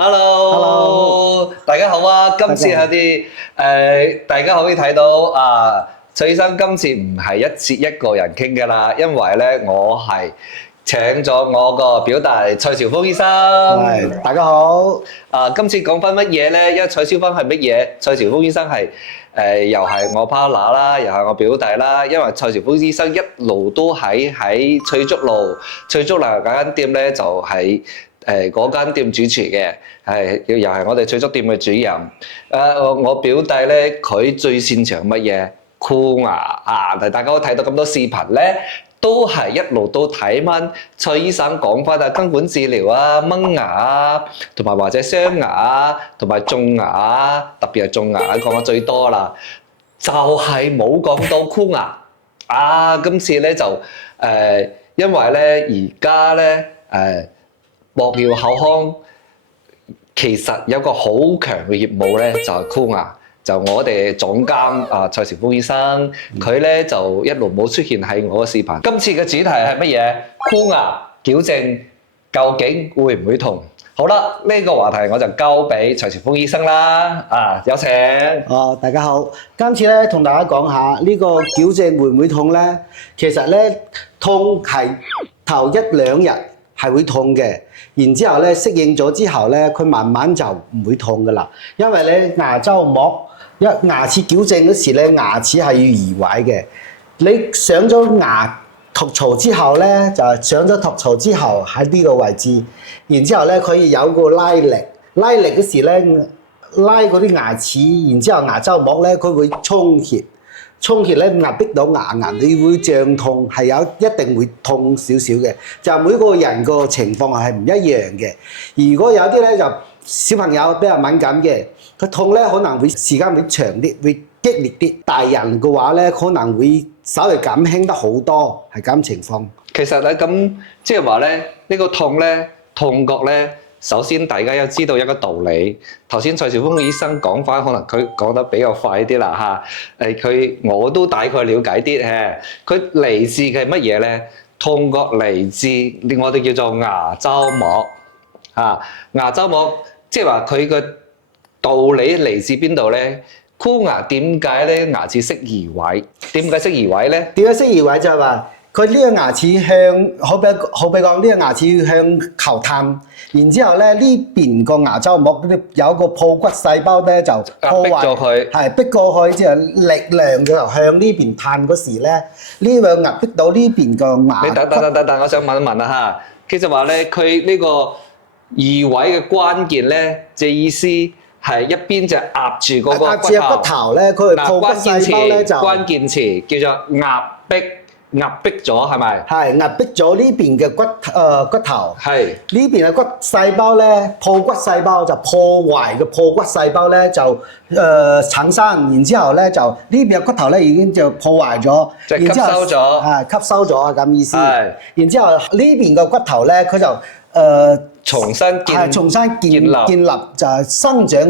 Hello，大家好啊！今次有啲大家可以睇到蔡醫生今次唔係一節一個人傾㗎啦，因為咧我係請咗我個表弟蔡兆峰醫生。係，大家好。今次講翻乜嘢咧？因為蔡兆峰係乜嘢？蔡兆峰醫生係又係我 partner 啦，又係我表弟啦。因為蔡兆峰醫生一路都喺翠竹路嗰間店咧，就喺嗰間店主持嘅，又係我哋翠竹店嘅主任。我表弟咧，佢最擅長乜嘢？箍牙啊！大家都睇到咁多視頻咧，都係一路都睇翻蔡醫生講翻根管治療啊、掹牙啊，同埋或者鑲牙啊，同埋種牙啊，特別係種牙講得最多啦，就係冇講到箍牙。今次咧就因為咧而家咧博耀口腔其實有個好強嘅業務咧，就係箍牙。就我哋總監蔡兆峰醫生，佢咧就一路冇出現喺我嘅視頻。今次嘅主題係乜嘢？箍牙矯正究竟會唔會痛？好啦，呢個話題我就交俾蔡兆峰醫生啦。有請。大家好。今次咧同大家講下呢個矯正會唔會痛咧？其實咧痛係頭一兩日係會痛嘅，然之後咧適應咗之後咧，佢慢慢就唔會痛噶啦。因為咧牙周膜牙齒矯正嗰時咧，牙齒係要移位嘅。你上咗牙托槽之後咧，就係上咗托槽之後喺呢個位置，然之後咧佢有個拉力嗰時咧拉嗰啲牙齒，然之後牙周膜咧佢會充血咧壓迫到牙齦，你會脹痛，係一定會痛少少嘅。就每個人個情況係唔一樣嘅。如果有啲咧就小朋友比較敏感嘅，佢痛咧可能會時間會長啲，會激烈啲。大人嘅話咧可能會稍微減輕得好多，係咁情況。其實咧咁即係話咧呢個痛咧痛覺咧，首先大家要知道一個道理。頭先蔡兆峰醫生講翻，可能佢講得比較快啲啦嚇。我都大概了解啲嘅。佢嚟自嘅乜嘢咧？痛覺嚟自我哋叫做牙周膜。牙周膜即係話佢個道理嚟自邊度咧？箍牙點解咧牙齒識移位？點解識移位咧？點解識移位就係話佢呢個牙齒向好比講呢個牙齒向後探，然之後咧呢邊個牙周膜有個破骨細胞咧就破壞咗佢，係逼過去之後力量就向呢邊探嗰時咧，呢個壓迫到呢邊個牙。你等，我想問一問啦嚇。其實話咧，佢呢個移位嘅關鍵咧，即係意思係一邊就壓住嗰個骨頭咧，佢破骨細胞咧就關鍵詞叫做壓迫咗，係咪？係壓迫咗呢邊嘅骨頭。係呢邊嘅骨細胞咧，破骨細胞就破壞嘅破骨細胞咧就產生，然之後咧就呢邊嘅骨頭咧已經就破壞咗，就吸收咗，吸收咗咁意思。係。然之後呢邊嘅骨頭咧，佢就重新建立就係生長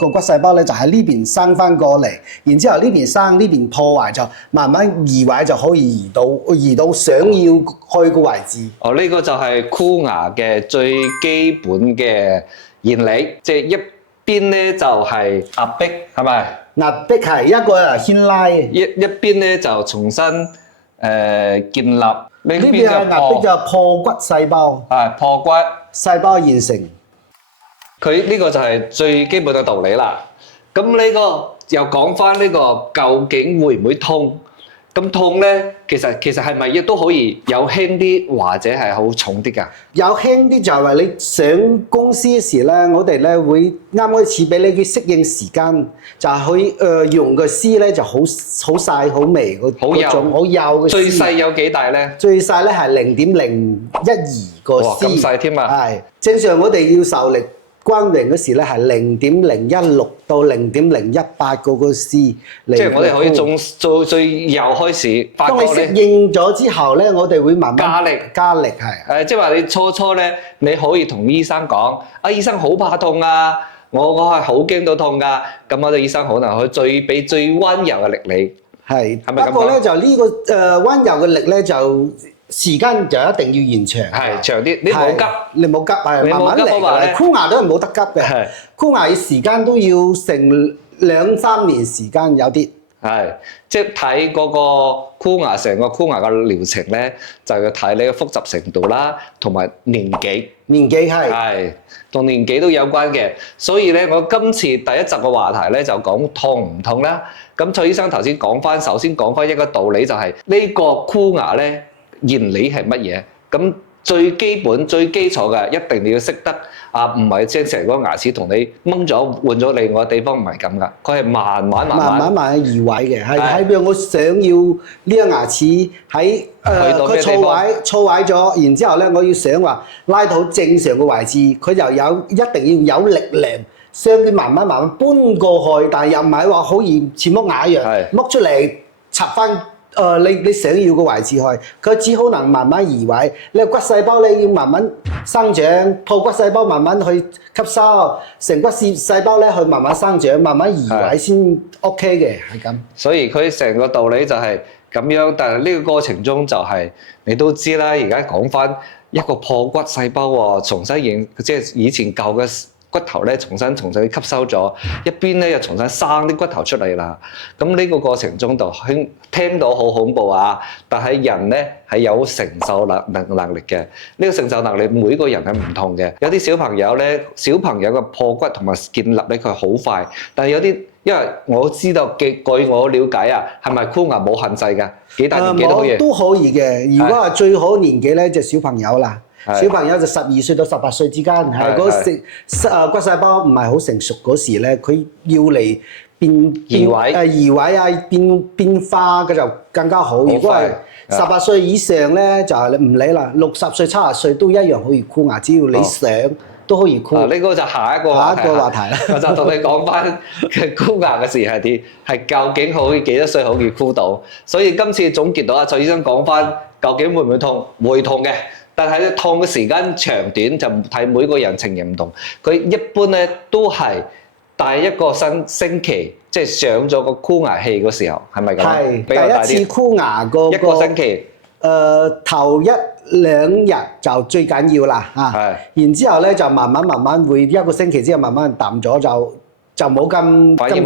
個骨細胞咧，就喺呢邊生翻過嚟，然之後呢邊生呢邊破壞，就慢慢移位就可以移到想要去個位置。呢個就係箍牙嘅最基本嘅原理，即係一邊咧就係壓迫，係咪？壓迫係一個係牽拉，一邊咧就重新建立。呢邊嘅壓迫就係破骨細胞，破骨細胞現成。佢呢個就係最基本嘅道理啦。咁呢個又講翻呢個究竟會唔會痛？咁痛咧，其實係咪亦都可以有輕啲或者係好重啲㗎？有輕啲就係話你上公司時咧，我哋咧會啱開始俾你嘅適應時間，就係去用個絲咧就好細好微嗰種好幼嘅絲。最細有幾大咧？最細咧係0.012個絲。哇！咁細添啊！係正常我哋要受力關榮嗰時咧係0.016到0.018嗰個絲。即係我哋可以做最幼開始。當你適應咗之後咧，我哋會慢慢加力係。即係話你初咧，你可以同醫生講：醫生好怕痛啊！我係好驚到痛㗎。咁我哋醫生可能去俾最溫柔嘅力你。係。係咪咁講？不過咧就呢個溫柔嘅力咧就時間就一定要延長。係長啲，你冇急。你冇急，係你冇慢慢嚟急嘅話咧嘅。箍牙都係冇得急嘅係，箍牙嘅時間都要成2-3年時間有啲。係，即係睇嗰個箍牙成個箍牙嘅療程咧，就要睇你嘅複雜程度啦，同埋年紀。年紀係係同年紀都有關嘅，所以咧，我今次第一集嘅話題咧就講痛唔痛啦。咁蔡醫生頭先講翻，首先講翻一個道理就係、呢個箍牙咧原理係乜嘢？咁最基本、最基礎嘅一定你要識得啊，唔係即係成個牙齒同你掹咗換咗另外地方，唔係咁噶，佢係慢慢移位嘅，係係喺邊我想要呢個牙齒喺個去到咩地方錯位咗，然之後咧我要想話拉到正常嘅位置，佢就一定要有力量，將佢慢慢搬過去，但係又唔係話好似似剝牙一樣係剝出嚟插翻。你想要嘅位置去，佢只可能慢慢移位。你個骨細胞咧要慢慢生長，破骨細胞慢慢去吸收，成骨細胞咧去慢慢生長，慢慢移位先 OK 嘅，係咁。所以佢成個道理就係咁樣，但係呢個過程中就係、你都知啦。而家講翻一個破骨細胞喎，重新即係以前舊嘅骨頭咧，重新吸收咗，一邊咧又重新生啲骨頭出嚟啦。咁呢個過程中就聽到好恐怖啊！但係人咧係有承受能力嘅。呢個承受能力每個人係唔同嘅。有啲小朋友咧，小朋友嘅破骨同埋建立咧，佢好快。但係有啲，因為我知道據我了解啊，係咪箍牙冇限制㗎？幾大年紀都可以。都可以嘅。如果係最好年紀咧，就小朋友啦。小朋友就12歲到18歲之間，係嗰骨細胞唔係好成熟嗰時咧，佢要嚟移位啊變化嘅就更加好。如果係18歲以上咧，就係你唔理啦，60歲70歲都一樣可以箍牙，只要你想都可以箍。呢個就下一個話題啦。我就同你講翻箍牙嘅事係點，係究竟可以幾多歲可以箍到？所以今次總結到阿蔡醫生講翻，究竟會唔會痛？會痛嘅。但係痛嘅時間長短就睇每個人情形唔同，佢一般咧都係第一個星期，即係上咗個箍牙器嗰時候，係咪咁？係第一次箍牙一個星期。頭1-2日就最緊要啦嚇，然之後咧就慢慢會1個星期之後慢慢淡咗就冇咁反應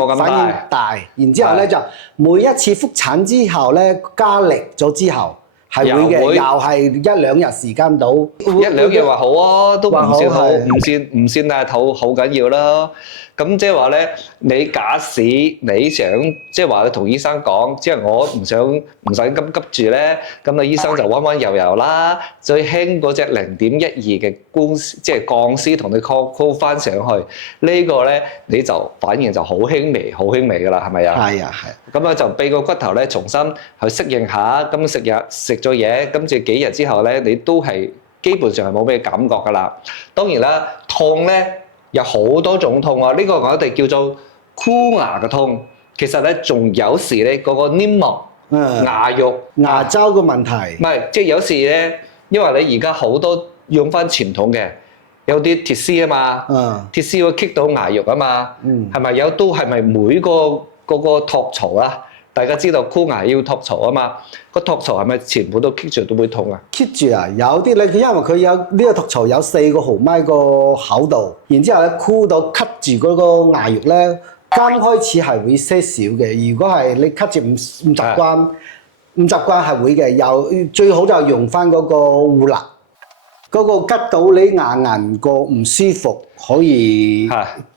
大，然之後咧就每一次覆診之後咧加力咗之後。係會嘅，又係1-2日時間到，1-2日話好啊，都唔算好，唔算係好緊要啦。咁即係話咧，你假使你想即係話你同醫生講，即係我唔使咁急住咧，咁啊醫生就溫柔啦，最輕嗰隻0.12嘅即係鋼絲同你 call 翻上去，呢個咧你就反應就好輕微㗎啦，係咪啊？係啊。咁啊就俾個骨頭咧重新去適應下，咁食咗嘢，跟住幾日之後咧，你都係基本上係冇咩感覺㗎啦。當然啦，痛咧有好多種痛啊，呢個我哋叫做箍牙嘅痛。其實咧仲有時咧嗰個黏膜、牙肉、牙周嘅問題，唔係即係有時咧，因為你而家好多用翻傳統嘅，有啲鐵絲啊嘛，鐵絲會棘到牙肉啊嘛，係咪係咪每個嗰個托槽啊？大家知道箍牙要托槽啊嘛，個托槽係咪全部都棘住都會痛啊？棘住啊！有啲咧，因為佢有呢個托槽有4毫米個厚度，然之後咧箍到棘住嗰個牙肉咧，剛開始係會些少嘅。如果係你棘住唔習慣係會嘅。最好就用翻嗰個護蠟，嗰個吉到你牙齦個唔舒服，可以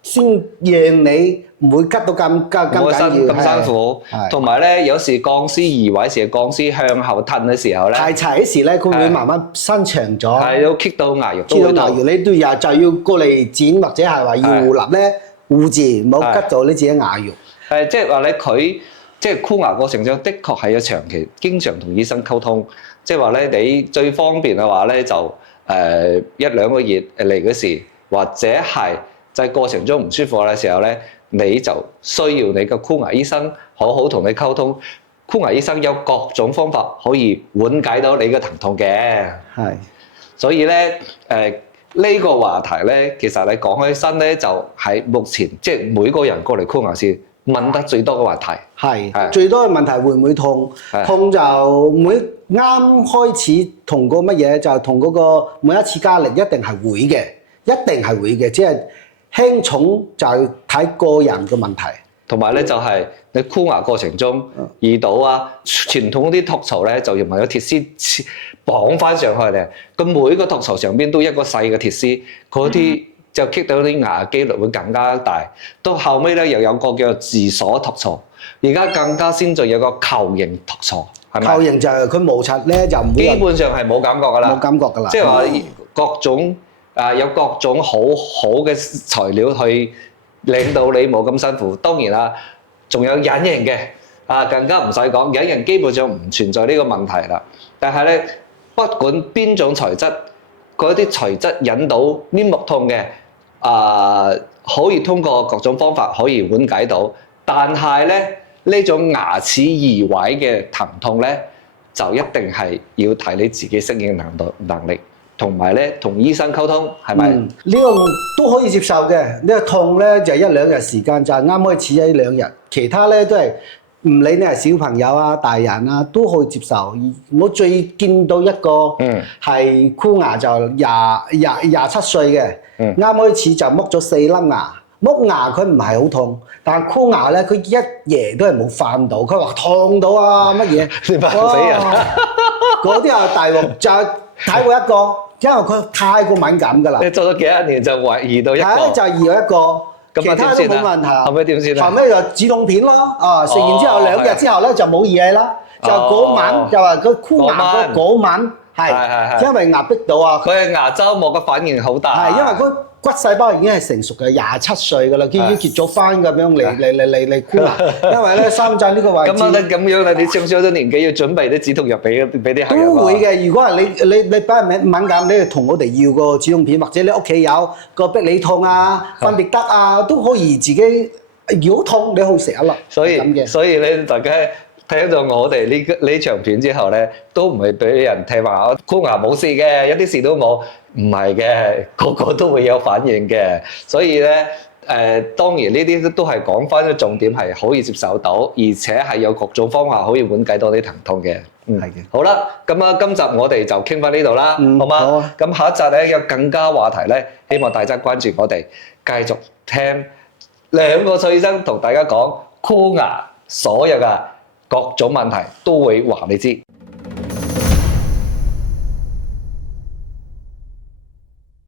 先讓你唔會吉到咁緊要，咁辛苦。同埋咧，有時鋼絲移位時，鋼絲向後褪嘅時候咧，太齊嗰時咧，佢會慢慢伸長咗，係都棘到牙肉，棘到牙肉，你都就要過嚟剪或者係話要護蠟咧，護住唔好吉到你自己牙肉。係即係話咧，佢即係箍牙過程中，的確係要長期經常同醫生溝通。即係話咧，你最方便嘅話咧，就1-2個月嚟嗰時，或者係就係過程中唔舒服嘅時候咧，你就需要你個箍牙醫生好好同你溝通。箍牙醫生有各種方法可以緩解到你嘅疼痛嘅。係，所以咧呢個話題咧，其實你講起身咧，就係目前即係每個人過嚟箍牙時問得最多嘅話題。係最多嘅問題會唔會痛？係痛就每啱開始同個乜嘢就同嗰個每一次加力一定係會嘅，一定係會嘅，只係輕重就係睇個人嘅問題。同埋咧就係你箍牙過程中遇到啊，傳統嗰啲托槽咧就用埋個鐵絲綁翻上去嘅，咁每個托槽上邊都一個細嘅鐵絲，嗰啲就棘到啲牙嘅機率會更加大。到後尾咧又有個叫做自鎖托槽，而家更加先進有個球形托槽，係咪？球形就係佢摩擦咧就唔會基本上係冇感覺㗎啦，冇感覺㗎啦。即係話各種有各種好嘅材料去令到你冇咁辛苦。當然啦，仲有隱形嘅更加唔使講，隱形基本上唔存在呢個問題啦。但係咧，不管邊種材質，嗰啲材質引到黏膜痛嘅可以通過各種方法可以緩解到。但係咧，呢種牙齒移位嘅疼痛咧，就一定係要睇你自己適應能力，同埋咧同醫生溝通，係咪？呢個都可以接受嘅。呢個痛咧就係1-2日時間，就係啱開始1-2日，其他咧都係唔理你係小朋友啊、大人啊都可以接受。我最見到一個係箍牙就27歲嘅，啱開始就剝咗4粒牙。剝牙佢唔係好痛，但係箍牙咧佢一夜都係冇瞓到，佢話痛到啊乜嘢？你嚇死人！嗰啲啊大鑊就睇過一個，因為佢太過敏感㗎啦。你做咗幾多年就移到一個？係就移咗一個，其他都冇問題。後尾點算啊？後尾就止痛片咯，食完之後2日之後咧就冇嘢啦。就嗰晚就話佢箍牙嗰晚係因為壓迫到啊。佢係牙周膜嘅反應好大。係因為嗰骨細胞已經係成熟嘅27歲㗎啦，佢已經結咗婚咁樣嚟箍牙。因為咧深圳呢個位置咁樣啦，你上咗年紀要準備啲止痛藥俾啲客人都會嘅。如果係你比較敏感，你同我哋要個止痛片，或者你屋企有個必理痛啊、芬必得啊，都可以自己如果痛你可以食一粒。所以咧，大家聽到我哋呢長片之後咧，都唔係俾人聽話箍牙冇事嘅，一啲事都冇。唔係嘅，個個都會有反應嘅。所以咧，當然呢啲都係講翻嘅重點係可以接受到，而且係有各種方法可以緩解到啲疼痛嘅。係嘅。好啦，咁啊，今集我哋就傾翻呢度啦，好嗎？好。咁下一集咧有更加話題咧，希望大家關注我哋，繼續聽2個蔡醫生同大家講箍牙所有嘅各種問題都會話你知。